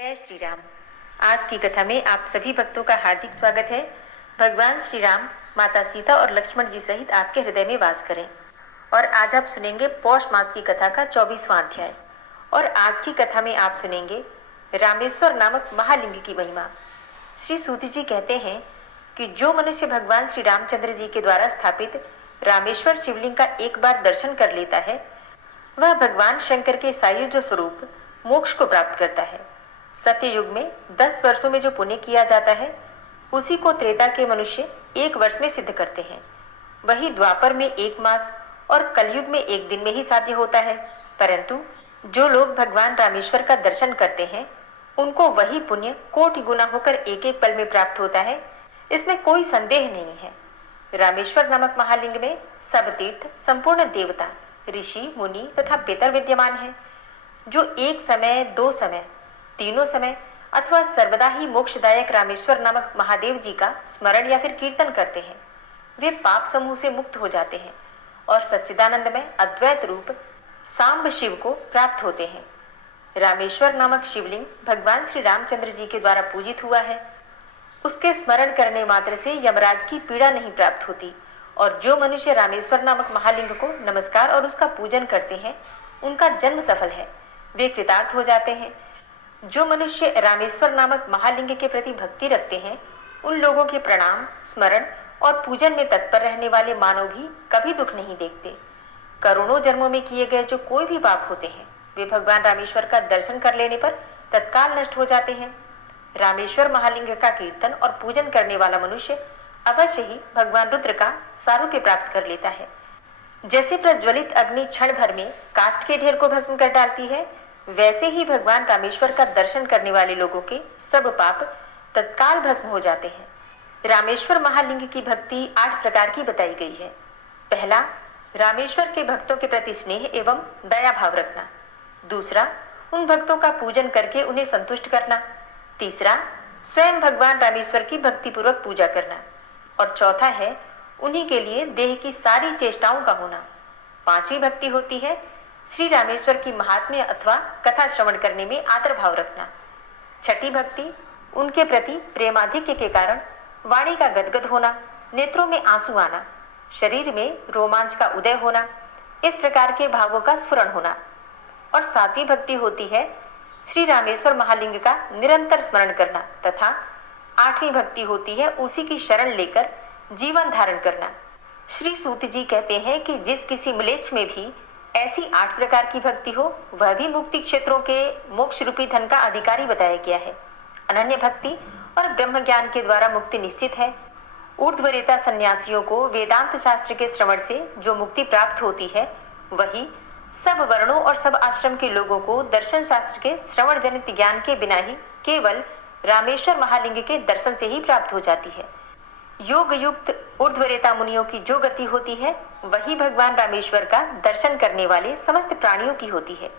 जय श्री राम। आज की कथा में आप सभी भक्तों का हार्दिक स्वागत है। भगवान श्री राम माता सीता और लक्ष्मण जी सहित आपके हृदय में वास करें। और आज आप सुनेंगे पौष मास की कथा का 24वां अध्याय। और आज की कथा में आप सुनेंगे रामेश्वर नामक महालिंग की महिमा। श्री सूत जी कहते हैं कि जो मनुष्य भगवान श्री रामचंद्र जी के द्वारा स्थापित रामेश्वर शिवलिंग का एक बार दर्शन कर लेता है, वह भगवान शंकर के सायुज स्वरूप मोक्ष को प्राप्त करता है। सत्ययुग में 10 वर्षों में जो पुण्य किया जाता है, उसी को त्रेता के मनुष्य 1 वर्ष में सिद्ध करते हैं। वही द्वापर में 1 मास और कलयुग में 1 दिन में ही साध्य होता है। परंतु जो लोग भगवान रामेश्वर का दर्शन करते हैं, उनको वही पुण्य कोटि गुना होकर एक पल में प्राप्त होता है। इसमें कोई संदेह नहीं है। रामेश्वर नामक महालिंग में सब तीर्थ, संपूर्ण देवता, ऋषि, मुनि तथा पितर विद्यमान हैं, जो एक समय, 2 समय, तीनों समय अथवा सर्वदा ही मोक्षदायक रामेश्वर नामक महादेव जी का स्मरण या फिर कीर्तन करते हैं। वे पाप समूह से मुक्त हो जाते हैं और सच्चिदानंद में अद्वैत रूप सांब शिव को प्राप्त होते हैं। रामेश्वर नामक शिवलिंग भगवान श्री रामचंद्र जी के द्वारा पूजित हुआ है। उसके स्मरण करने मात्र से यमराज की पीड़ा नहीं प्राप्त होती। और जो मनुष्य रामेश्वर नामक महालिंग को नमस्कार और उसका पूजन करते हैं, उनका जन्म सफल है, वे कृतार्थ हो जाते हैं। जो मनुष्य रामेश्वर नामक महालिंग के प्रति भक्ति रखते हैं, उन लोगों के प्रणाम, स्मरण और पूजन में तत्पर रहने वाले मानव भी कभी दुख नहीं देखते। करोड़ों जन्मों में किए गए जो कोई भी पाप होते हैं, वे भगवान रामेश्वर का दर्शन कर लेने पर तत्काल नष्ट हो जाते हैं। रामेश्वर महालिंग का कीर्तन और पूजन करने वाला मनुष्य अवश्य ही भगवान रुद्र का सारूप्य प्राप्त कर लेता है। जैसे प्रज्वलित अग्नि क्षण भर में काष्ठ के ढेर को भस्म कर डालती है, वैसे ही भगवान रामेश्वर का दर्शन करने वाले लोगों के सब पाप तत्काल भस्म हो जाते हैं। रामेश्वर महालिंग की भक्ति 8 प्रकार की बताई गई है। पहला, रामेश्वर के भक्तों के प्रति स्नेह एवं दया भाव रखना। दूसरा, उन भक्तों का पूजन करके उन्हें संतुष्ट करना। तीसरा, स्वयं भगवान रामेश्वर की भक्तिपूर्वक पूजा करना। और चौथा है, उन्हीं के लिए देह की सारी चेष्टाओं का होना। 5वीं भक्ति होती है श्री रामेश्वर की महात्म्य अथवा कथा श्रवण करने में आदर भाव रखना। 6ठी भक्ति, उनके प्रति प्रेमाधिक्य के कारण वाणी का गदगद होना, नेत्रों में आंसू आना, शरीर में रोमांच का उदय होना, इस प्रकार के भावों का स्फुरण होना। और 7वीं भक्ति होती है श्री रामेश्वर महालिंग का निरंतर स्मरण करना तथा 8वीं भक्ति होती है उसी की शरण लेकर जीवन धारण करना। श्री सूत जी कहते हैं कि जिस किसी म्लेच्छ में भी ऐसी 8 प्रकार की भक्ति हो, वह भी मुक्ति क्षेत्रों के मोक्ष रूपी धन का अधिकारी बताया गया है। अनन्य भक्ति और ब्रह्म ज्ञान के द्वारा मुक्ति निश्चित है। ऊर्ध्वरेता सन्यासियों को वेदांत शास्त्र के श्रवण से जो मुक्ति प्राप्त होती है, वही सब वर्णों और सब आश्रम के लोगों को दर्शन शास्त्र के श्रवण जनित ज्ञान के बिना ही केवल रामेश्वर महालिंग के दर्शन से ही प्राप्त हो जाती है। योग युक्त ऊर्ध्वरेता मुनियों की जो गति होती है, वही भगवान रामेश्वर का दर्शन करने वाले समस्त प्राणियों की होती है।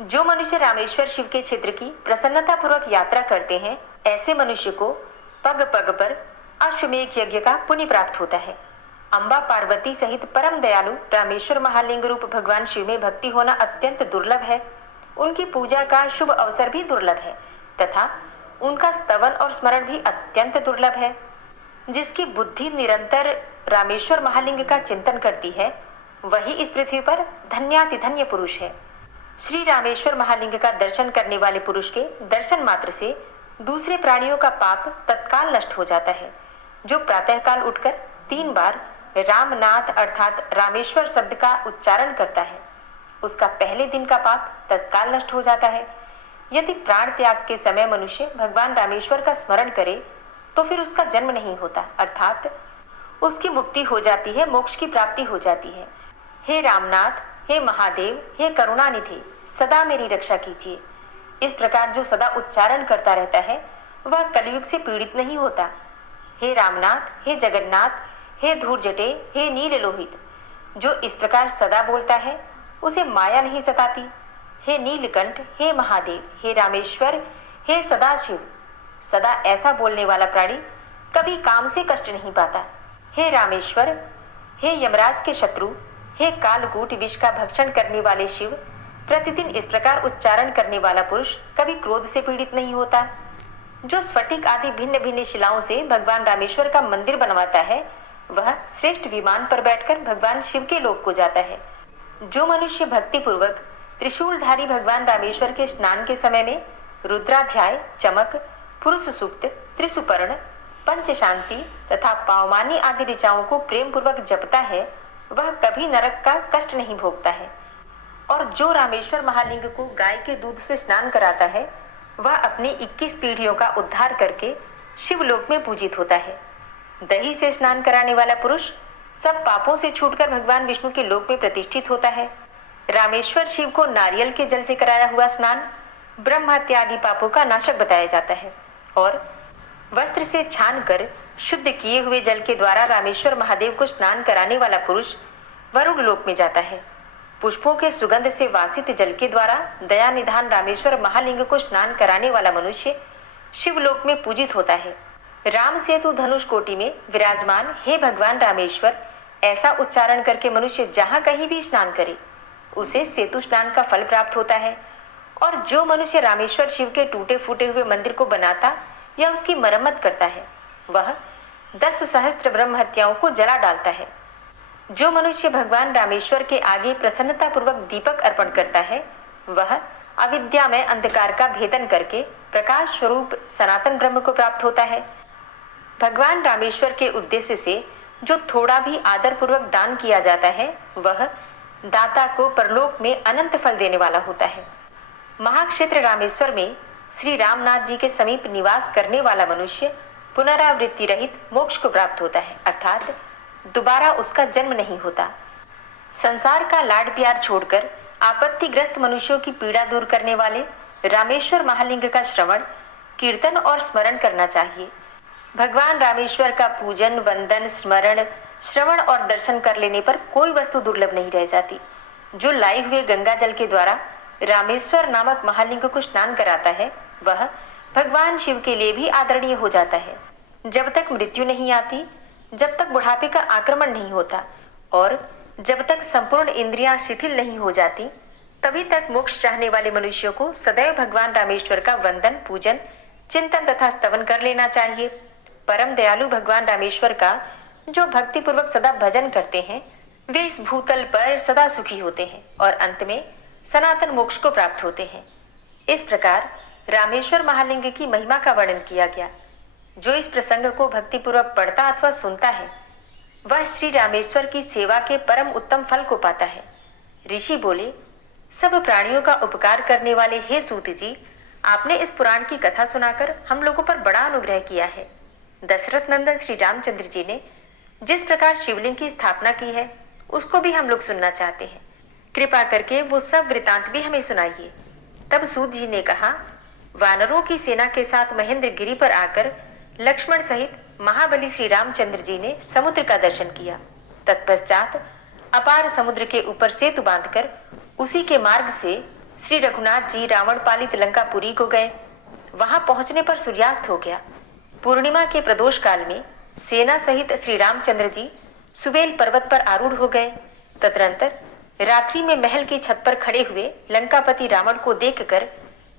जो मनुष्य रामेश्वर शिव के क्षेत्र की प्रसन्नता पूर्वक यात्रा करते हैं, ऐसे मनुष्य को पग पग पर अश्वमेध यज्ञ का पुण्य प्राप्त होता है। अम्बा पार्वती सहित परम दयालु रामेश्वर महालिंग रूप भगवान शिव में भक्ति होना अत्यंत दुर्लभ है। उनकी पूजा का शुभ अवसर भी दुर्लभ है तथा उनका स्तवन और स्मरण भी अत्यंत दुर्लभ है। जिसकी बुद्धि निरंतर रामेश्वर महालिंग का चिंतन करती है, वही इस पृथ्वी पर धन्यातिधन्य पुरुष है। श्री रामेश्वर महालिंग का दर्शन करने वाले पुरुष के दर्शन मात्र से दूसरे प्राणियों का पाप तत्काल नष्ट हो जाता है। जो प्रातःकाल उठकर 3 बार रामनाथ अर्थात रामेश्वर शब्द का उच्चारण करता है, उसका पहले दिन का पाप तत्काल नष्ट हो जाता है। यदि प्राण त्याग के समय मनुष्य भगवान रामेश्वर का स्मरण करे, तो फिर उसका जन्म नहीं होता, अर्थात उसकी मुक्ति हो जाती है, मोक्ष की प्राप्ति हो जाती है। हे रामनाथ, हे महादेव, हे करुणानिधि, सदा मेरी रक्षा कीजिए। इस प्रकार जो सदा उच्चारण करता रहता है, वह कलयुग से पीड़ित नहीं होता। हे रामनाथ, हे जगन्नाथ, हे धूर्जटे, हे नील लोहित, जो इस प्रकार सदा बोलता है, उसे माया नहीं सताती। हे नीलकंठ, हे महादेव, हे रामेश्वर, हे सदाशिव, सदा ऐसा बोलने वाला प्राणी कभी काम से कष्ट नहीं पाता। हे रामेश्वर, हे यमराज के शत्रु, हे कालकूट विष का भक्षण करने वाले शिव, प्रतिदिन इस प्रकार उच्चारण करने वाला पुरुष कभी क्रोध से पीड़ित नहीं होता। जो स्फटिक आदि भिन्न भिन्न शिलाओं से भगवान रामेश्वर का मंदिर बनवाता है, वह श्रेष्ठ विमान पर बैठकर भगवान शिव के लोक को जाता है। जो मनुष्य भक्ति पूर्वक त्रिशूलधारी भगवान रामेश्वर के स्नान के समय में रुद्राध्याय, चमक, पुरुष सूक्त, त्रिसुपर्ण, पंच शांति तथा पावमानी आदि ऋचाओं को प्रेम पूर्वक जपता है, वह कभी नरक का कष्ट नहीं भोगता है। और जो रामेश्वर महालिंग को गाय के दूध से स्नान कराता है, वह अपनी 21 पीढ़ियों का उद्धार करके शिवलोक में पूजित होता है। दही से स्नान कराने वाला पुरुष सब पापों से छूटकर भगवान विष्णु के लोक में प्रतिष्ठित होता है। रामेश्वर शिव को नारियल के जल से कराया हुआ स्नान ब्रह्म हत्या आदि पापों का नाशक बताया जाता है और वस्त्र से छान कर शुद्ध किए हुए जल के द्वारा रामेश्वर महादेव को स्नान कराने वाला पुरुष वरुण लोक में जाता है। पुष्पों के सुगंध से वासित जल के द्वारा दया निधान रामेश्वर महालिंग को स्नान कराने वाला मनुष्य शिवलोक में पूजित होता है। राम सेतु धनुष कोटि में विराजमान हे भगवान रामेश्वर, ऐसा उच्चारण करके मनुष्य जहाँ कहीं भी स्नान करे उसे सेतु स्नान का फल प्राप्त होता है। और जो मनुष्य रामेश्वर शिव के टूटे फूटे हुए मंदिर को बनाता या उसकी मरम्मत करता है, वह 10 सहस्त्र ब्रह्म हत्याओं को जला डालता है। जो मनुष्य भगवान रामेश्वर के आगे प्रसन्नता पूर्वक दीपक अर्पण करता है, वह अविद्या में अंधकार का भेदन करके प्रकाश स्वरूप सनातन ब्रह्म को प्राप्त होता है। भगवान रामेश्वर के उद्देश्य से जो थोड़ा भी आदर पूर्वक दान किया जाता है, वह दाता को परलोक में अनंत फल देने वाला होता है। महाक्षेत्र रामेश्वर में श्री रामनाथ जी के समीप निवास करने वाला मनुष्य पुनरावृत्ति रहित मोक्ष को प्राप्त होता है, अर्थात दोबारा उसका जन्म नहीं होता। संसार का लाड प्यार छोड़कर आपत्तिग्रस्त मनुष्यों की पीड़ा दूर करने वाले रामेश्वर महालिंग का श्रवण, कीर्तन और स्मरण करना चाहिए। भगवान रामेश्वर का पूजन, वंदन, स्मरण, श्रवण और दर्शन कर लेने पर कोई वस्तु दुर्लभ नहीं रह जाती। जो लाए हुए गंगा जल के द्वारा रामेश्वर नामक महालिंग को स्नान कराता है, वह भगवान शिव के लिए भी आदरणीय हो जाता है। जब तक मृत्यु नहीं आती, जब तक बुढ़ापे का आक्रमण नहीं होता और जब तक संपूर्ण इंद्रियां शिथिल नहीं हो जाती, तभी तक मोक्ष चाहने वाले मनुष्यों को सदैव भगवान रामेश्वर का वंदन, पूजन, चिंतन तथा स्तवन कर लेना चाहिए। परम दयालु भगवान रामेश्वर का जो भक्ति पूर्वक सदा भजन करते हैं, वे इस भूतल पर सदा सुखी होते हैं और अंत में सनातन मोक्ष को प्राप्त होते हैं। इस प्रकार रामेश्वर महालिंग की महिमा का वर्णन किया गया। जो इस प्रसंग को भक्ति पूर्वक पढ़ता अथवा सुनता है, वह श्री रामेश्वर की सेवा के परम उत्तम फल को पाता है। ऋषि बोले, सब प्राणियों का उपकार करने वाले हे सूत जी, आपने इस पुराण की कथा सुनाकर हम लोगों पर बड़ा अनुग्रह किया है। दशरथ नंदन श्री रामचंद्र जी ने जिस प्रकार शिवलिंग की स्थापना की है, उसको भी हम लोग सुनना चाहते हैं। कृपा करके वो सब वृतांत भी हमें सुनाइए। तब सूत जी ने कहा, वानरों की सेना के साथ महेंद्र गिरी पर आकर लक्ष्मण सहित महाबली श्री रामचंद्र जी ने समुद्र का दर्शन किया। तत्पश्चात अपार समुद्र के ऊपर सेतु बांधकर उसी के मार्ग से श्री रघुनाथ जी रावण पालित लंकापुरी को गए। वहां पहुंचने पर सूर्यास्त हो गया। पूर्णिमा के प्रदोष काल में सेना सहित श्री रामचंद्र जी सुबेल पर्वत पर आरूढ़ हो गए। तदनंतर रात्रि में महल की छत पर खड़े हुए लंकापति रावण को देखकर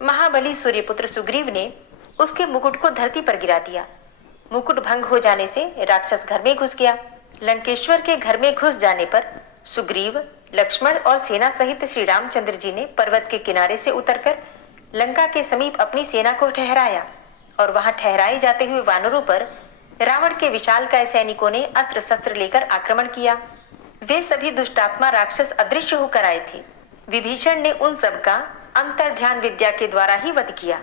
महाबली सूर्यपुत्र सुग्रीव ने उसके मुकुट को धरती पर गिरा दिया। मुकुट भंग हो जाने से राक्षस घर में घुस गया। लंकेश्वर के घर में घुस जाने पर सुग्रीव, लक्ष्मण और सेना सहित श्री रामचंद्र जी ने पर्वत के किनारे से उतरकर लंका के समीप अपनी सेना को ठहराया और वहां ठहराए जाते हुए वानरों पर रावण के विशालकाय सैनिकों ने अस्त्र शस्त्र लेकर आक्रमण किया। वे सभी दुष्टात्मा राक्षस अदृश्य होकर आए थे। विभीषण ने उन सब का अंतर ध्यान विद्या के द्वारा ही वध किया।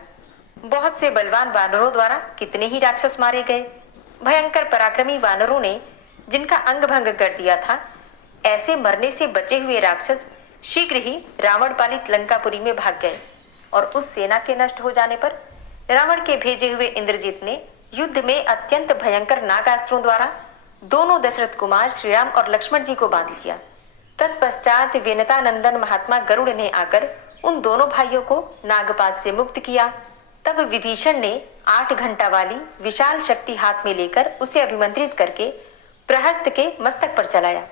बहुत से बलवान वानरों द्वारा कितने ही राक्षस मारे गए। भयंकर पराक्रमी वानरों ने जिनका अंग भंग कर दिया था, ऐसे मरने से बचे हुए राक्षस शीघ्र ही रावण पालित लंकापुरी में भाग गए और उस सेना के नष्ट हो जाने पर रावण के भेजे हुए इंद्रजित ने युद्ध में अत्यंत भयंकर नागास्त्रों द्वारा दोनों दशरथ कुमार श्री राम और लक्ष्मण जी को बांध लिया। तत्पश्चात विनतानंदन महात्मा गरुड़ ने आकर उन दोनों भाइयों को नागपात से मुक्त किया। तब विभीषण ने 8 घंटा वाली विशाल शक्ति हाथ में लेकर उसे अभिमंत्रित करके प्रहस्त के मस्तक पर चलाया।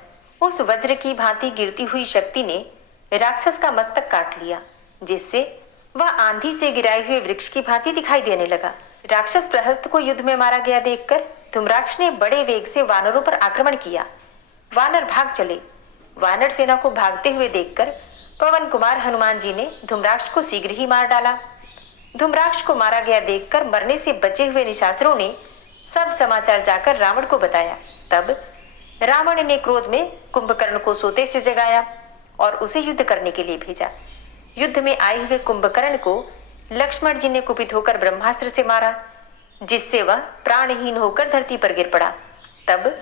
उस वज्र की भांति गिरती हुई शक्ति ने राक्षस का मस्तक काट लिया, जिससे वह आंधी से गिराए हुए वृक्ष की भांति दिखाई देने लगा। राक्षस प्रहस्त को युद्ध में मारा गया देखकर धूम्राक्ष ने बड़े वेग से वानरों पर आक्रमण किया। वानर भाग चले। वानर सेना को भागते हुए देखकर पवन कुमार हनुमान जी ने धूम्राक्ष को शीघ्र ही मार डाला। धूम्राक्ष को मारा गया देखकर मरने से बचे हुए निशाचरों ने सब समाचार जाकर रावण को बताया। तब रावण ने क्रोध में कुंभकर्ण को सोते से जगाया और उसे युद्ध करने के लिए भेजा। युद्ध में आए हुए कुंभकर्ण को लक्ष्मण जी ने कुपित होकर ब्रह्मास्त्र से मारा, जिससे वह प्राणहीन होकर धरती पर गिर पड़ा। तब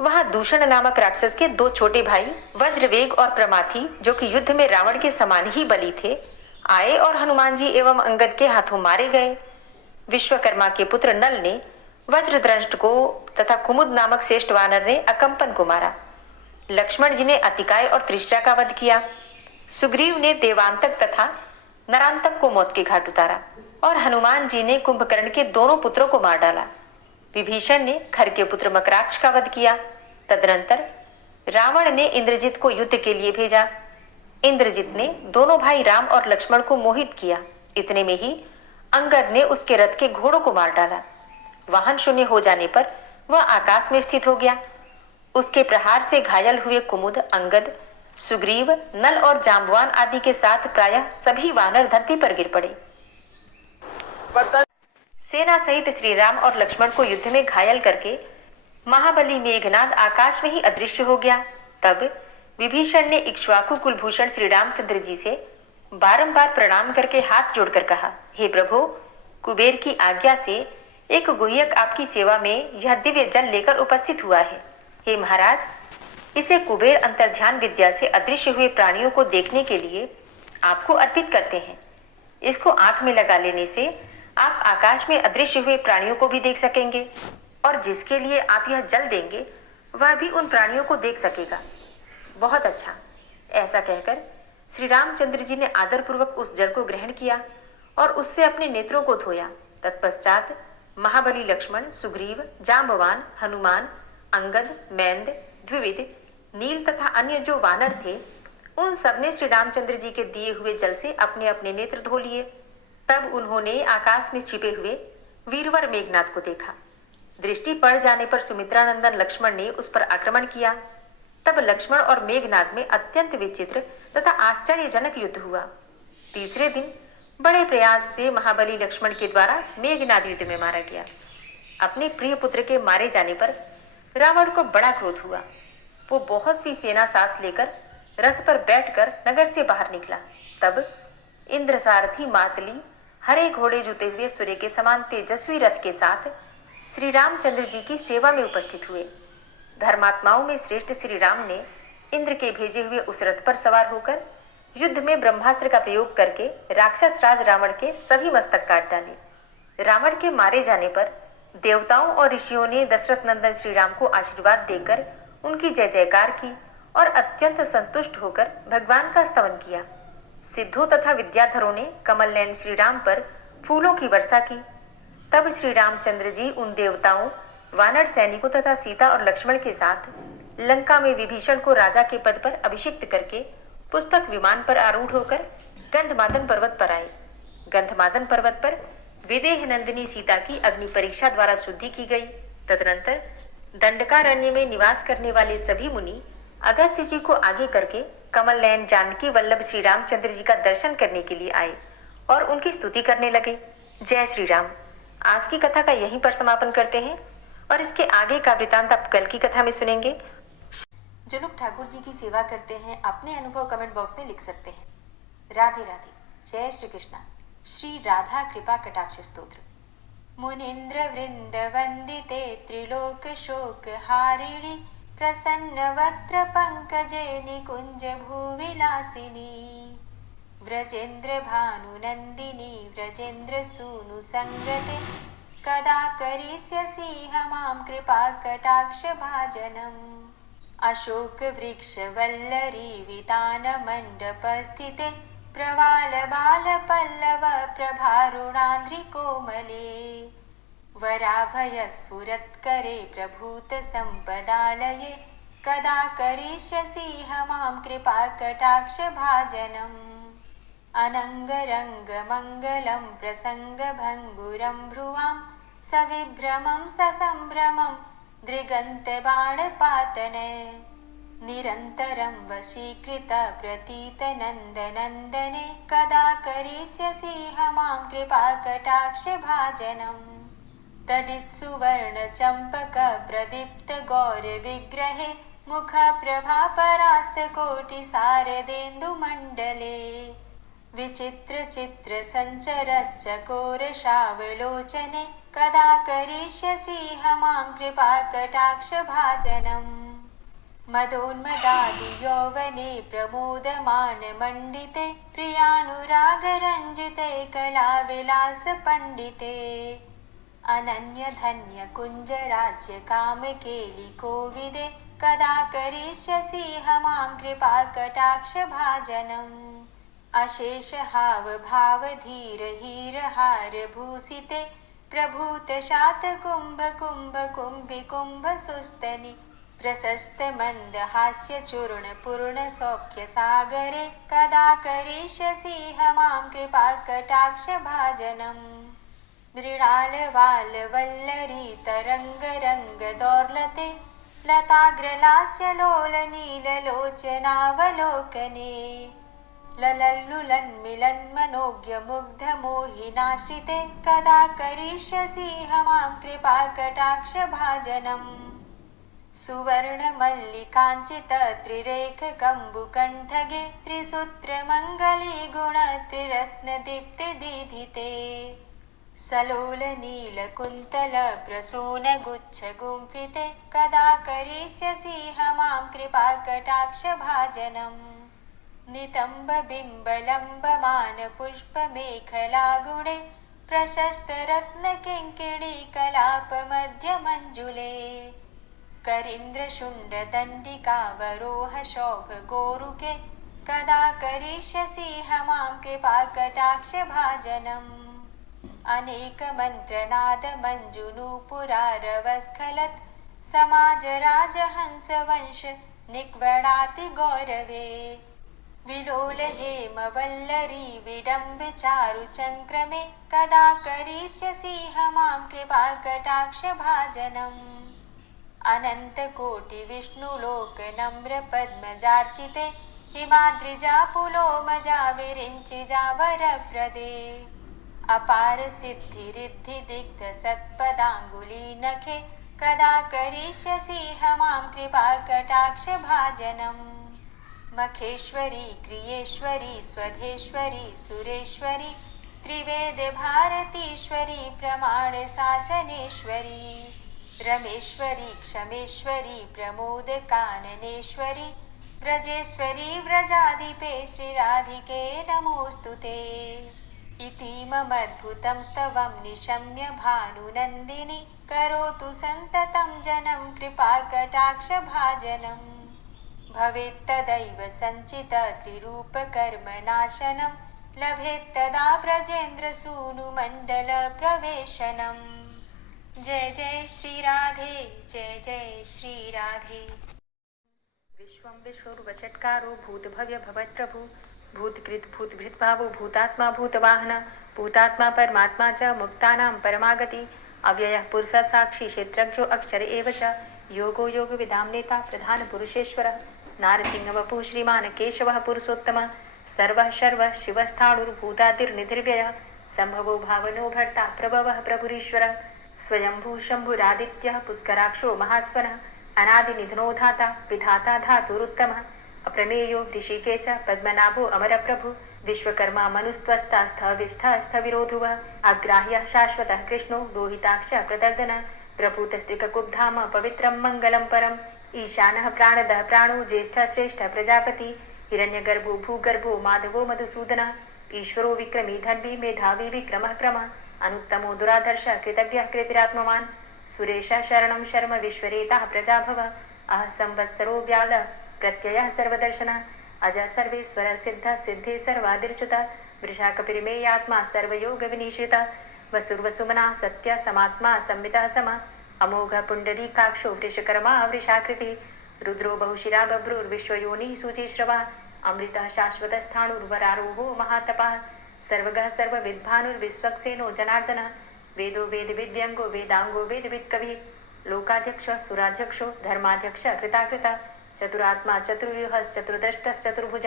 वहां दूषण नामक राक्षस के 2 छोटे भाई वज्रवेग और प्रमाथी, जो कि युद्ध में रावण के समान ही बली थे, आए और हनुमान जी एवं अंगद के हाथों मारे गए। विश्वकर्मा के पुत्र नल ने वज्रदंष्ट को तथा कुमुद नामक श्रेष्ठ वानर ने अकंपन को मारा। लक्ष्मण जी ने अतिकाय और त्रिष्टा का वध किया। सुग्रीव ने देवांतक तथा नरांतक को मौत के घाट उतारा और हनुमान जी ने कुंभकर्ण के दोनों पुत्रों को मार डाला। विभीषण ने खर के पुत्र मकराक्ष का वध किया। तदनंतर रावण ने इंद्रजित को युद्ध के लिए भेजा। इंद्रजित ने दोनों भाई राम और लक्ष्मण को मोहित किया। इतने में ही अंगद ने उसके रथ के घोड़ों को मार डाला। वाहन शून्य हो जाने पर वह आकाश में स्थित हो गया। उसके प्रहार से घायल हुए कुमुद, अंगद, सुग्रीव, नल और जाम्बवान आदि के साथ प्रायः सभी वानर धरती पर गिर पड़े। सेना सहित श्री राम और लक्ष्मण को युद्ध में घायल करके महाबली मेघनाद आकाश में ही अदृश्य हो गया। तब विभीषण ने इक्ष्वाकु कुलभूषण श्री रामचंद्र जी से बारंबार प्रणाम करके हाथ जोड़कर कहा, हे प्रभु, कुबेर की आज्ञा से एक गुह्यक आपकी सेवा में यह दिव्य जल लेकर उपस्थित हुआ है। हे महाराज, इसे कुबेर अंतर्ध्यान विद्या से अदृश्य हुए प्राणियों को देखने के लिए आपको अर्पित करते हैं। इसको आंख में लगा लेने से आप आकाश में अदृश्य हुए प्राणियों को भी देख सकेंगे और जिसके लिए आप यह जल देंगे वह भी उन प्राणियों को देख सकेगा। बहुत अच्छा। ऐसा कहकर श्री रामचंद्र जी ने आदरपूर्वक उस जल को ग्रहण किया और उससे अपने नेत्रों को धोया। तत्पश्चात महाबली लक्ष्मण, सुग्रीव, जाम्बवान, हनुमान, अंगद, मैंद, द्विविद, नील तथा अन्य जो वानर थे, उन सब ने श्री रामचंद्र जी के दिए हुए जल से अपने अपने नेत्र धो लिए। तब उन्होंने आकाश में छिपे हुए वीरवर मेघनाद को देखा। दृष्टि पड़ जाने पर सुमित्रानंदन लक्ष्मण ने उस पर आक्रमण किया। तब लक्ष्मण और मेघनाद में अत्यंत विचित्र तथा आश्चर्यजनक युद्ध हुआ। तीसरे दिन बड़े प्रयास से महाबली लक्ष्मण के द्वारा मेघनाद युद्ध में मारा गया। अपने प्रिय पुत्र के मारे जाने पर रावण को बड़ा क्रोध हुआ। वो बहुत सी सेना साथ लेकर रथ पर बैठकर नगर से बाहर निकला। तब इंद्रसारथी मातली हरे घोड़े जुते हुए सूर्य के समान तेजस्वी रथ के साथ श्री रामचंद्र जी की सेवा में उपस्थित हुए। धर्मात्माओं में श्रेष्ठ श्री राम ने इंद्र के भेजे हुए उस रथ पर सवार होकर युद्ध में ब्रह्मास्त्र का प्रयोग करके राक्षस राज रावण के सभी मस्तक काट डाले। रावण के मारे जाने पर देवताओं और ऋषियों ने दशरथ नंदन श्री राम को आशीर्वाद देकर उनकी जय जयकार की और अत्यंत संतुष्ट होकर भगवान का स्तवन किया। सिद्धों तथा विद्याधरों ने कमल नयन श्री राम पर फूलों की वर्षा की। तब श्री रामचंद्र जी उन देवताओं, वानर सैनिकों तथा सीता और लक्ष्मण के साथ लंका में विभीषण को राजा के पद पर अभिषिक्त करके पुष्पक विमान पर आरूढ़ होकर गंधमादन पर्वत पर आए। गंधमादन पर्वत पर विदेह नंदिनी सीता की अग्नि परीक्षा द्वारा शुद्धि की गई। तदनंतर दंडकारण्य में निवास करने वाले सभी मुनि अगस्त्य जी को आगे करके कमल नयन जानकी वल्लभ श्री रामचंद्र जी का दर्शन करने के लिए आए और उनकी स्तुति करने लगे। जय श्री राम। आज की कथा का यहीं पर समापन करते हैं और इसके आगे का वृतांत आप कल की कथा में सुनेंगे। जो लोग ठाकुर जी की सेवा करते हैं अपने अनुभव कमेंट बॉक्स में लिख सकते हैं। राधे राधे। जय श्री कृष्णा। श्री राधा कृपा कटाक्ष स्तोत्र। मुनीन्द्र वृंद वंदिते त्रिलोक शोक हारिणी प्रसन्न वक्त्र पंकजे निकुंज भूविलासिनी व्रजेन्द्र भानुनंदिनी व्रजेन्द्र सूनु संगते कदा करिष्यसि मां कृपा कटाक्ष भाजनम्। अशोक वृक्ष वल्लरी वितान मंडप स्थिते प्रवाल बाल पल्लव प्रभारुणांध्रि कोमले वराभय स्फुरत्करे प्रभूत संपदालये कदा करिष्यसि मां कृपाकटाक्षभाजनम् अनङ्गरङ्गमङ्गलं प्रसङ्गभङ्गुरं भ्रुवां सविभ्रमं ससम्भ्रमं दृगन्तबाणपातने निरन्तरं वशीकृतप्रतीतनन्दनन्दने कदा करिष्यसि मां कृपाकटाक्षभाजनम् तडित्सुवर्णचम्पकप्रदीप्तगौरविग्रहे मुखप्रभापरास्तकोटिसारदेन्दुमण्डले विचित्रचित्रसञ्चरच्चकोरशावलोचने कदा करिष्यसि मां कृपाकटाक्षभाजनम् मदोन्मदादियौवने प्रमोदमानमण्डिते प्रियानुरागरञ्जिते कलाविलासपण्डिते अनन्यधन्यकुञ्जराज्यकामकेलिकोविदे कदा करिष्यसि मां कृपाकटाक्षभाजनम् अशेषहावभावधीरहीरहारभूषिते प्रभूतशातकुम्भकुम्भकुम्भिकुम्भसुस्तनि प्रशस्तमन्दहास्यचूर्णपूर्णसौख्यसागरे कदा करिष्यसि मां कृपाकटाक्षभाजनम् मृणालवालवल्लरीतरङ्गरङ्गदौर्लते लताग्रलास्यलोलनीललोचनावलोकने ललल्लुलन्मिलन्मनोज्ञमुग्धमोहिनाश्रिते कदा करिष्यसि मां कृपाकटाक्षभाजनम् सुवर्णमल्लिकाञ्चितत्रिरेखकम्बुकण्ठगे त्रिसूत्रमङ्गलीगुणत्रिरत्नदीप्तिदीधिते सलोलनीलकुन्तलप्रसूनगुच्छगुम्फिते कदा करिष्यसि मां कृपाकटाक्षभाजनम् नितम्बबिम्बलम्बमानपुष्पमेखलागुणे प्रशस्तरत्नकिङ्किणीकलापमध्यमञ्जुले करीन्द्रशुण्डदण्डिकावरोहशोभगोरुके कदा करिष्यसि मां कृपाकटाक्षभाजनम् अनेकमन्त्रनादमञ्जुनूपुरारवस्खलत् समाजराजहंसवंश निक्वणातिगौरवे विलोलहेमवल्लरी विडम्बिचारुचङ्क्रमे कदा करिष्यसि मां कृपाकटाक्षभाजनम् अनन्तकोटिविष्णुलोकनम्रपद्मजार्चिते हिमाद्रिजापुलोमजा विरिञ्चिजावरप्रदे अपारसिद्धिरिद्धिदिग्धसत्पदाङ्गुलीनखे कदा करिष्यसि मां कृपाकटाक्षभाजनम् मखेश्वरी क्रियेश्वरी स्वधेश्वरी सुरेश्वरी त्रिवेदभारतीश्वरी प्रमाणशासनेश्वरी रमेश्वरी क्षमेश्वरी प्रमोदकाननेश्वरी व्रजेश्वरी व्रजाधिपे श्रीराधिके नमोऽस्तुते इतीममद्भुतं स्तवं निशम्य भानुनन्दिनी करोतु सन्ततं जनं कृपाकटाक्षभाजनम् भवेत्तदैव सञ्चितत्रिरूपकर्मनाशनं लभेत्तदा ब्रजेन्द्रसूनुमण्डलप्रवेशनम् जय जय श्री राधे जय जय श्री राधे। विश्वं विश्वरूपचत्कारो भूतभव्य भवत्प्रभु भूतकृत भूतभृद्भावो भूतात्मा भूतवाहन भूतात्मा परमात्मा च मुक्तानां परमागति अव्ययः पुरुषः साक्षी क्षेत्रज्ञो अक्षर एव च योगो योगविदां नेता प्रधानपुरुषेश्वरः नारसिंहवपुः श्रीमान् केशवः पुरुषोत्तमः सर्वः शर्वः शिवस्थाणुर्भूतादिर्निधिर्व्ययः सम्भवो भावनो भर्ता प्रभवः प्रभुरीश्वरः स्वयंभू शम्भुरादित्यः पुष्कराक्षो महास्वनः अनादिनिधनो धाता विधाता धातुरुत्तमः अप्रमेयो ऋषिकेश पद्मनाभो अमरप्रभु विश्वकर्मा मनुस्त्वष्टा स्थविष्ठः स्थविरोधुवः अग्राह्यः शाश्वतः कृष्णो लोहिताक्षः प्रदर्दनः प्रभूतस्त्रिककुब्धाम पवित्रं मङ्गलं परम् ईशानः प्राणदः प्राणो ज्येष्ठः श्रेष्ठः प्रजापति हिरण्यगर्भो भूगर्भो माधवो मधुसूदनः ईश्वरो विक्रमी धन्वी मेधावी विक्रमः क्रमः अनुत्तमो दुराधर्षः कृतज्ञः कृतिरात्मवान् सुरेशः शरणं शर्म विश्वरेताः प्रजाभव अह संवत्सरो व्याल प्रत्ययः सर्वदर्शनः अजः सर्वेश्वरः सिद्धः सिद्धे सर्वादिर्च्युतः वृषाकपिर्मेयात्मा सर्वयोगविनिश्रितः वसुर्वसुमना सत्य समात्मा संवितः समः अमोघ पुण्डरीकाक्षो वृषकर्मा वृषाकृतिः रुद्रो बहुशिरा बभ्रुर्विश्वयोनिः शुचिश्रवा अमृतः शाश्वतस्थाणुर्वरारोहो महातपः सर्वगः सर्वविद्भानुर्विश्वक्सेनो जनार्दनः वेदो वेदविद्व्यङ्गो वेदाङ्गो वेदवित्कविः लोकाध्यक्ष सुराध्यक्षो धर्माध्यक्ष कृताकृता चतुरात्मा चतुर्व्यूहश्चतुर्द्रष्टश्चतुर्भुज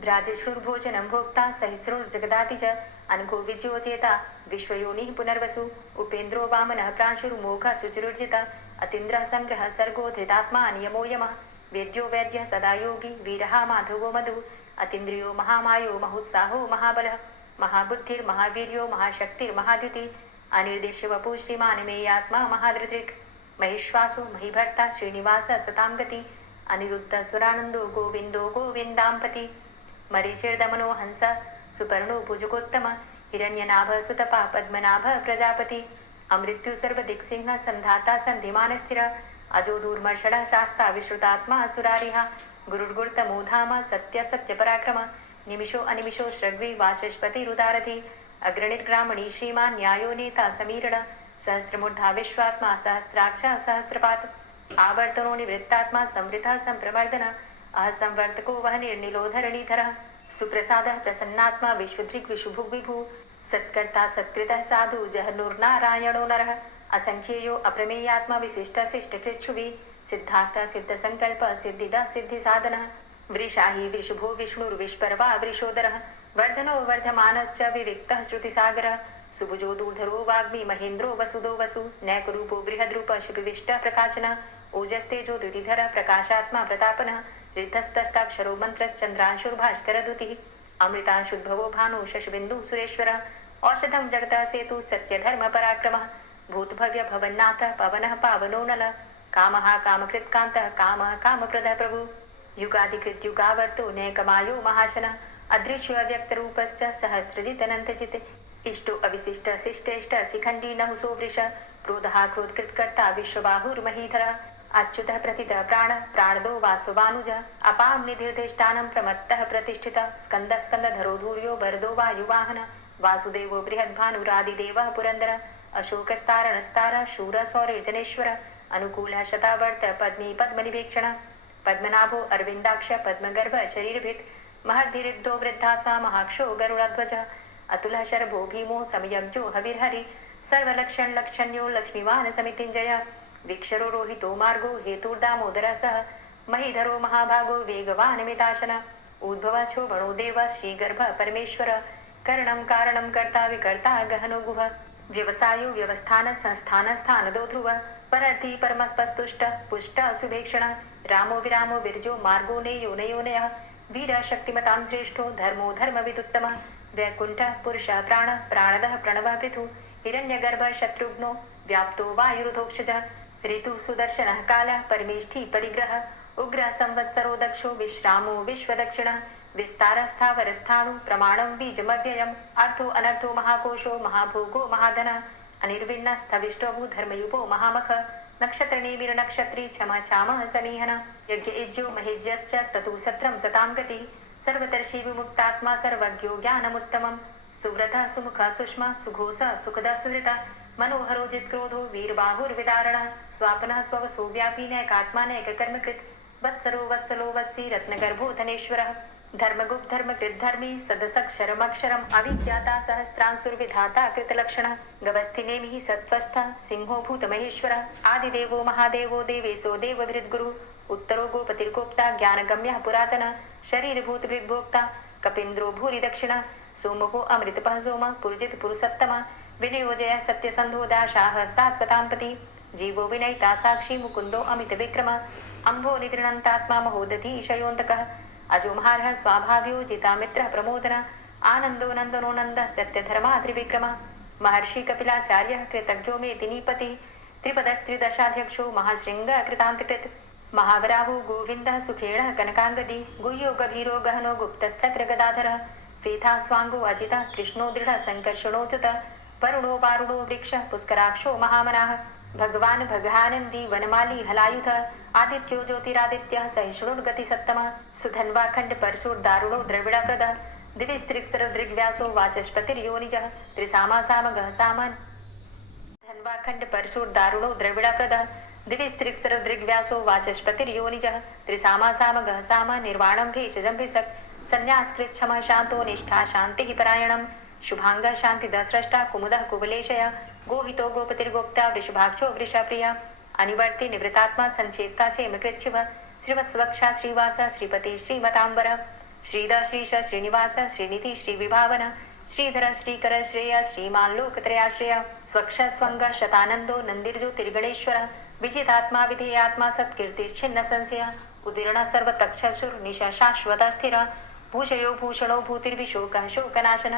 भ्राजिष्णुर्भोजनं भोक्ता सहिष्णुर्जगदाति च अनको विजयोजेता विश्वयोनिः पुनर्वसु उपेन्द्रो वामनः प्रांशुर्मोघः शुचिरुर्जिता अतीन्द्रः संग्रहः सर्गो धृतात्मा नियमो यमः वेद्यो वैद्यः सदा योगी वीरः माधवो मधु अतीन्द्रियो महामायो महोत्साहो महाबलः महाबुद्धिर्महावीर्यो महाशक्तिर्महाद्युति अनिर्देश्य वपु श्रीमान् मेयात्मा महादृदृक् महेश्वासो महीभर्ता श्रीनिवास सतां गति अनिरुद्ध सुरानन्दो गोविन्दो गोविन्दाम्पति मरीचिर्दमनो हंस सुपर्णो भुजगोत्तम हिरण्यनाभ सुतपा पद्मनाभ प्रजापति अमृत्यु सर्वदिक्सिंह संधाता संधिमानस्थिर अजो दूर्मर्षण शास्ता विश्रुतात्मा सुरारिहा गुरुर्गुर्तमोधाम सत्य सत्यपराक्रम निमिषो अनिमिषो श्रग्वी वाचस्पतिरुदारथि अग्रणिर्ग्रामणी श्रीमान् न्यायो नेता समीरण सहस्रमुद्धा विश्वात्मा सहस्राक्ष सहस्रपात आवर्तनो निवृत्तात्मा संवृतः संप्रवर्धन असंवर्तको वह निर्निलोधरणीधरः सुप्रसादः प्रसन्नात्मा विश्वदृक् विशुभुग् विभु सत्कर्ता सत्कृतः साधु जहनुर्नारायणो नरः असंख्येयो अप्रमेयात्मा विशिष्टशिष्टकृच्छुवि सिद्धार्थ सिद्धसङ्कल्प सिद्धिदा सिद्धिसाधनः वृषाहि वृषभो विष्णुर्विष्पर्वा वृषोदरः वर्धनो वर्धमानश्च विविक्तः श्रुतिसागरः सुभुजो दूर्धरो वाग्मी महेन्द्रो वसुदो वसु नैकरूपो बृहद्रूप शिपिविष्टः प्रकाशनः ओजस्तेजो द्युतिधर प्रकाशात्मा प्रतापनः ऋद्धस्तष्टाक्षरो मन्त्रश्चन्द्रांशुर्भास्करदुतिः अमृतांशुद्भवो भानु शशबिन्दुः सुरेश्वरः औषधं जगतः सेतु सत्यधर्मपराक्रमः भूतभव्य भवन्नाथ पवनः पावनो नलः कामः कामकृत्कान्तः कामः कामप्रदः प्रभु युगाधिकृत युगावर्तो नैकमायो महाशनः अदृश्य अव्यक्तरूपश्च सहस्रजितनन्तजित् इष्टो अविशिष्ट शिष्टेष्ट शिखण्डी नहुसो वृष क्रोधः क्रोधकृत्कर्ता विश्वबाहुर्महीधरः अच्युतः प्रतितः प्राणः प्राणदो वासवानुजः अपां निधिर्धिष्ठानं प्रमत्तः प्रतिष्ठितः स्कन्दः स्कन्दधरो धूर्यो वरदो वायुवाहनः वासुदेवो बृहद्भानुरादिदेवः पुरन्दरः अशोकस्तारणस्तारः शूरः सौरिर्जनेश्वरः अनुकूलः शतावर्त पद्मी पद्मनिवेक्षणः पद्मनाभो अरविन्दाक्ष पद्मगर्भ शरीरभित् महद्धिरिद्धो वृद्धात्मा महाक्षो गरुडध्वजः अतुलः शरभो भीमो समयज्ञो हविर्हरि सर्वलक्षणलक्षण्यो लक्ष्मीवान् समितिञ्जयः वीक्षरो रोहितो मार्गो हेतुर्दामोदरः सः महीधरो महाभागो वेगवान् मिताशनः उद्भवः शोभनो देव श्रीगर्भ परमेश्वर करणं कारणं कर्ता विकर्ता गहनो गुह व्यवसायो व्यवस्थान संस्थान स्थानदो ध्रुव परर्थी परमस्पस्तुष्ट पुष्ट सुभेक्षण रामो विरामो विरजो मार्गो नेयो नयोनयः वीर शक्तिमतां श्रेष्ठो धर्मो धर्मविदुत्तमः वैकुण्ठ पुरुष प्राण प्राणदः प्रणवः पृथु हिरण्यगर्भ शत्रुघ्नो व्याप्तो वायुरुधोक्षजः ऋतु सुदर्शनः कालः परमेष्ठी परिग्रह उग्र संवत्सरो दक्षो विश्रामो विश्वदक्षिणः विस्तारः स्थावरस्थाणु प्रमाणं बीजमव्ययम् अर्थो अनर्थो महाकोशो महाभोगो महाधनः अनिर्विण्णः स्थविष्टो धर्मयुपो महामख नक्षत्रनेमिर्नक्षत्री क्षमा क्षामः समीहन यज्ञ इज्यो महेज्यश्च ततु सत्रं सतां गति सर्वतर्षि विमुक्तात्मा सर्वज्ञो ज्ञानमुत्तमं सुव्रतः सुमुखः सुष्मा सुघोषः सुखदः सुहृतः मनोहरो जित्क्रोधो वीरबाहुर्विदारणः स्वापनः स्ववसो व्यापी नैकात्मा नैककर्मकृत् वत्सरो वत्सलो वत्सी रत्नगर्भो धनेश्वरः धर्मगुप्त धर्मकृत् धर्मी सदसक्षरमक्षरम् अविज्ञाता सहस्रांशुर्विधाता कृतलक्षणः गवस्थिनेमिः सत्त्वस्थः सिंहो भूतमहेश्वरः आदिदेवो महादेवो देवेशो देवभृद्गुरुः उत्तरो गोपतिर्गोप्ता ज्ञानगम्यः पुरातनः शरीरभूतभृद्भोक्ता कपीन्द्रो भूरि दक्षिणः सोमो अमृतपः सोमः पुरुजित पुरुषोत्तमः विनयोजय सत्यसन्धो दाशाः सात्वताम्पति जीवो विनयिता साक्षी मुकुन्दो अमितविक्रमः अम्भो निद्रणन्तात्मा महोदधी शयोन्तकः अजोमहारः स्वाभाव्यो जितामित्रः प्रमोदनः आनन्दो नन्दनो नन्दः सत्यधर्मा त्रिविक्रमः महर्षि कपिलाचार्यः कृतज्ञो मेदिनीपतिः त्रिपदस्त्रिदशाध्यक्षो महाशृङ्गः कृतान्तकृत् महावराहो गोविन्दः सुखेणः कनकाङ्गदी गुह्यो गभीरो गहनो गुप्तश्चक्रगदाधरः फेथा स्वाङ्गो अजितः कृष्णो दृढः सङ्कर्षणोच्युतः वरुणो वारुणो वृक्षः पुष्कराक्षो महामनाः भगवान् भगानन्दी वनमाली हलायुधः आदित्यो ज्योतिरादित्यः सहिष्णुर्गतिसत्तमः सुधन्वाखण्ड परशुर्दारुणो द्रविडप्रदः दिविस्त्रिक्सरदृग्व्यासो वाचस्पतिर्योनिजः त्रिसामा सामगः सामान् धन्वाखण्ड परशुर्दारुणो द्रविडप्रदः दिविस्त्रिक्सरदृग्व्यासो वाचस्पतिर्योनिजः त्रिसामा सामगः साम निर्वाणं भेषजं भिषक् संन्यासकृच्छमः शान्तो निष्ठा शान्तिः परायणं शुभांगः शान्तिदः स्रष्टा कुमुदः कुवलेशय गोहितो गोपतिर्गोप्ता वृषभाक्षो वृषप्रिया अनिवर्ति निवृतात्मा संचेता चेमकृच्छिव श्रीवत्सवक्षा श्रीवास श्रीपति श्रीमतांबर श्रीद श्रीश श्रीनिवास श्रीनिधि श्रीविभावन श्रीधर श्रीकर श्रेय श्रीमान लोकत्रयाश्रय स्वक्ष स्वंग शतानंदो नंदिर्ज्योतिर्गणेश्वर विजितात्मा विधेयात्मा सत्कीर्तिश्छिन्न संशय उदीर्ण सर्वतक्षसुर निशा शाश्वत स्थिर भूषयो भूषणो भूतिर्विशोकः शोकनाशन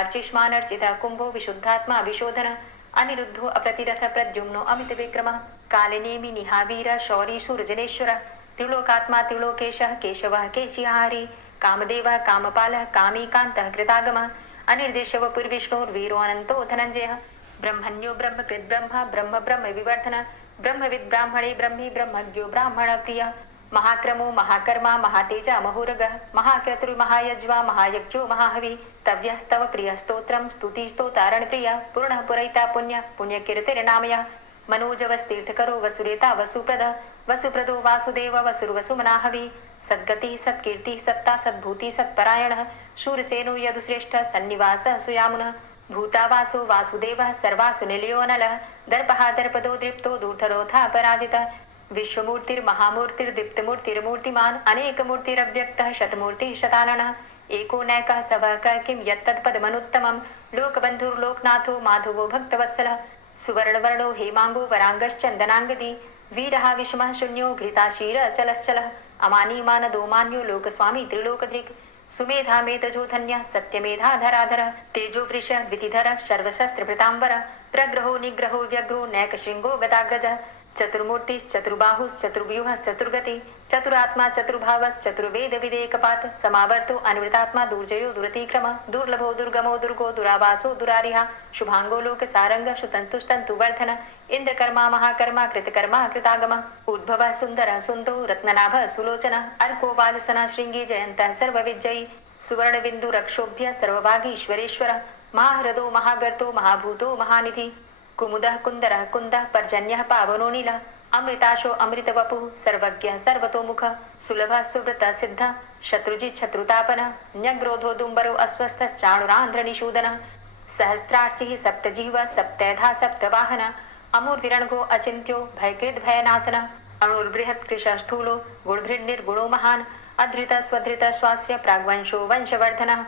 अर्चिष्मानर्चित कुंभो विशुद्धात्मा विशोधन अनिरुद्धो अप्रतिरथ प्रद्युम्नो अमित विक्रमः कालिनेमि निहावीर शौरी सूर्जनेश्वर त्रिलोकात्मा त्रिलोकेशः केशवः केशिहारी कामदेवः कामपालः कामीकान्तः कृतागमः अनिर्देशव पुर्विष्णुर्वीरो अनन्तो धनञ्जयः ब्रह्मण्यो ब्रह्मकृद् ब्रह्म ब्रह्म ब्रह्म विवर्धन ब्रह्मविद् ब्राह्मणे ब्रह्मी ब्रह्मज्ञो ब्राह्मणप्रियः महाक्रमो महाकर्मा महातेजा महोरगः महाक्रतुर्महायज्वा महायज्ञो महाहवि स्तव्यः स्तव प्रियः स्तोत्रं स्तुतिस्तोतारणप्रियः पूर्णः पुरैता पुण्यः पुण्यकीर्तिर्नामयः मनोजवस्तीर्थकरो वसुरेता वसुप्रद वसुप्रदो वासुदेव वसुर्वसुमनाहवि सद्गतिः सत्कीर्तिः सत्ता सद्भूति सत्परायणः शूरसेनो यदुश्रेष्ठः सन्निवासः सुयामुनः भूतावासो वासुदेवः सर्वासु निलयो नलः दर्पः दर्पदो दृप्तो दूठरोधा पराजितः विश्वमूर्तिर्महामूर्तिर्दीप्तमूर्तिर्मूर्तिमान् अनेकमूर्तिरव्यक्तः शतमूर्तिः शताननः एको नैकः सवः किं यत्तत्पदमनुत्तमं लोकबन्धुर्लोकनाथो माधवो भक्तवत्सलः सुवर्णवर्णो हेमांगो वरांगश्चंदनांगदी वीरः विषमः शून्यो घृताशीरचलश्चलः अमानीमानदो मान्यो लोकस्वामी त्रिलोकदृक् सुमेधा मेधजो धन्यः सत्यमेधाधराधरः तेजो वृषः द्वितिधरः सर्वशस्त्रभृताम्बरः प्रग्रहो निग्रहो व्यग्रो नैकशृङ्गो गदाग्रजः चतुर्मूर्तिश्चतुर्बाहुश्चतुर्व्यूहश्चतुर्गति चतुरात्मा चतुर्भावश्चतुर्वेद विदेकपात समावर्तो अनिवृतात्मा दुर्जयो दुरतिक्रमः दुर्लभो दुर्गमो दुर्गो दुरावासो दुरारिहा शुभांगो लोक सारंग सुतंतुस्तंतु वर्धन इंद्रकर्मा महाकर्मा कृतकर्मा कृतागमः उद्भवः सुंदरः सुंदो रत्ननाभः सुलोचनः अर्को वाजसनः शृंगी जयन्तः सर्वविजयी सुवर्णबिन्दुरक्षोभ्य सर्वभागीश्वरेश्वरः महाहृदो महागर्तो महाभूतो महानिधि कुमुदः कुन्दरः कुन्दः पर्जन्यः पावनो नीलः अमृताशो अमृतवपुः सर्वज्ञः सर्वतोमुखः सुलभः सुव्रतः सिद्धः शत्रुजित् शत्रुतापनः न्यग्रोधो दुम्बरो अस्वस्थश्चाणुरान्ध्रनिषूदनः सहस्रार्चिः सप्तजिह्वः सप्तैधा सप्तवाहनः अमूर्तिरणघो अचिन्त्यो भयकृद् भयनाशनः अणुर्बृहत्कृशस्थूलो गुणभृन्निर्गुणो महान् अधृतः स्वधृतः स्वास्य प्राग्वंशो वंशवर्धनः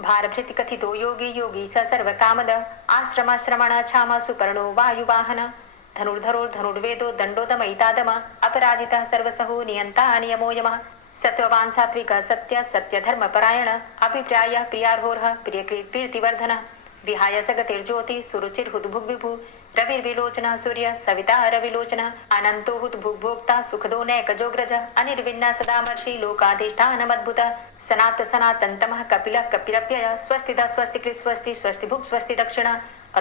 भारभृति कथितो योगी योगी स सर्वकामद आश्रम श्रमण छाम सुपर्णो वायुवाहन धनुर्धरो धनुर्वेदो दंडोदमयितादम अपराजितः सर्वसहो नियंता नियमो यमः सत्ववान् सात्विकः सत्य सत्यधर्मपरायण अभिप्रायः प्रियार्होरः प्रियकृत् प्रीतिवर्धनः विहाय सगतिर्ज्योति सुरुचिर्हुद्भुग्विभु रविर्विलोचनः सूर्य सविता रविलोचनः अनंतो हुद्भुग्भोक्ता सुखदो नैकजोग्रज अनिर्विण्ण सदामर्षि लोकाधिष्ठानमद्भुत सनात सनातन्तमः कपिलः कपिरप्यय स्वस्तिदा स्वस्तिकृत् स्वस्ति स्वस्तिभुक् स्वस्ति दक्षिण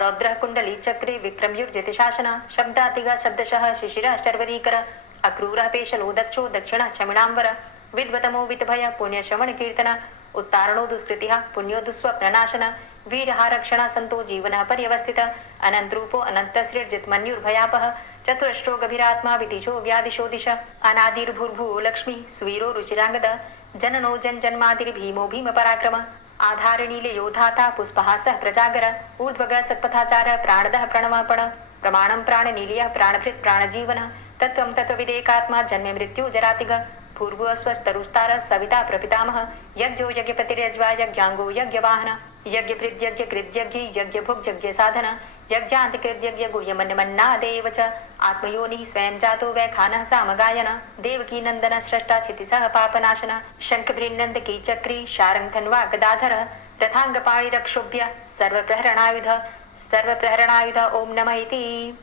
रौद्रः कुण्डली चक्रे विक्रमयुर्जित शासन शब्दातिगा शब्दशः शिशिरः शर्वरीकर अक्रूरः पेशलो दक्षो दक्षिणः क्षमिणाम्बर विद्वतमो वितभय पुण्यश्रवण कीर्तन उत्तारणो दुष्कृतिः पुण्यो दुःस्वप्ननाशन वीरहारक्षण संतो जीवन पर्यवस्थित अनंतरूपो अनंतश्रीर्जितमन्युर्भयापः चतुरष्ट्रो गभीरात्मा विदिशो व्यादिशो दिश अनादिर्भूर्भुवो लक्ष्मी सुवीरो रुचिरांगद जननो जन्मादिर्भीमो भीम पराक्रम आधारनील योधाता पुष्पहासः प्रजागर ऊर्ध्वग सत्पथाचार प्राणदः प्रणवापण प्रमाणं प्राणनीलियः प्राणभृत् प्राणजीवन तत्त्वं तत्त्वविदेकात्मा जन्म मृत्यु जरातिग पूर्व स्वस्तरुस्तार सविता प्रपितामह यज्ञो यज्ञपतिर्यज्वा यज्ञांगो यज्ञवाहन यज्ञभृद्यज्ञ कृद्यज्ञ यज्ञभुक् यज्ञ साधन यज्ञान्तिकृद्यज्ञ गुह्यमन्यमन्नादेव च आत्मयोनिः स्वयं जातो वैखानः सामगायन देवकी नंदन स्रष्टा क्षितिसः पापनाशन शंखभृन्नन्द कीचक्री शारंगधन्वा गदाधर रथांगपाणिरक्षोभ्य सर्वप्रहरणायुध ओम नमः इति।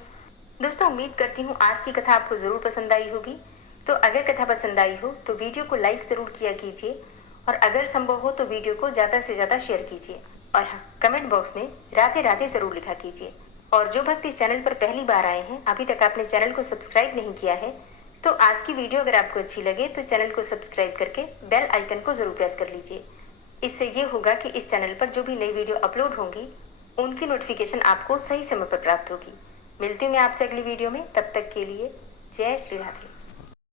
दोस्तों, उम्मीद करती हूँ आज की कथा आपको जरूर पसंद आई होगी। तो अगर कथा पसंद आई हो तो वीडियो को लाइक ज़रूर किया कीजिए और अगर संभव हो तो वीडियो को ज़्यादा से ज़्यादा शेयर कीजिए और हाँ, कमेंट बॉक्स में राधे राधे ज़रूर लिखा कीजिए। और जो भक्त इस चैनल पर पहली बार आए हैं, अभी तक आपने चैनल को सब्सक्राइब नहीं किया है, तो आज की वीडियो अगर आपको अच्छी लगे तो चैनल को सब्सक्राइब करके बेल आइकन को ज़रूर प्रेस कर लीजिए। इससे ये होगा कि इस चैनल पर जो भी नई वीडियो अपलोड होंगी उनकी नोटिफिकेशन आपको सही समय पर प्राप्त होगी। मिलती हूँ मैं आपसे अगली वीडियो में, तब तक के लिए जय श्री राधे।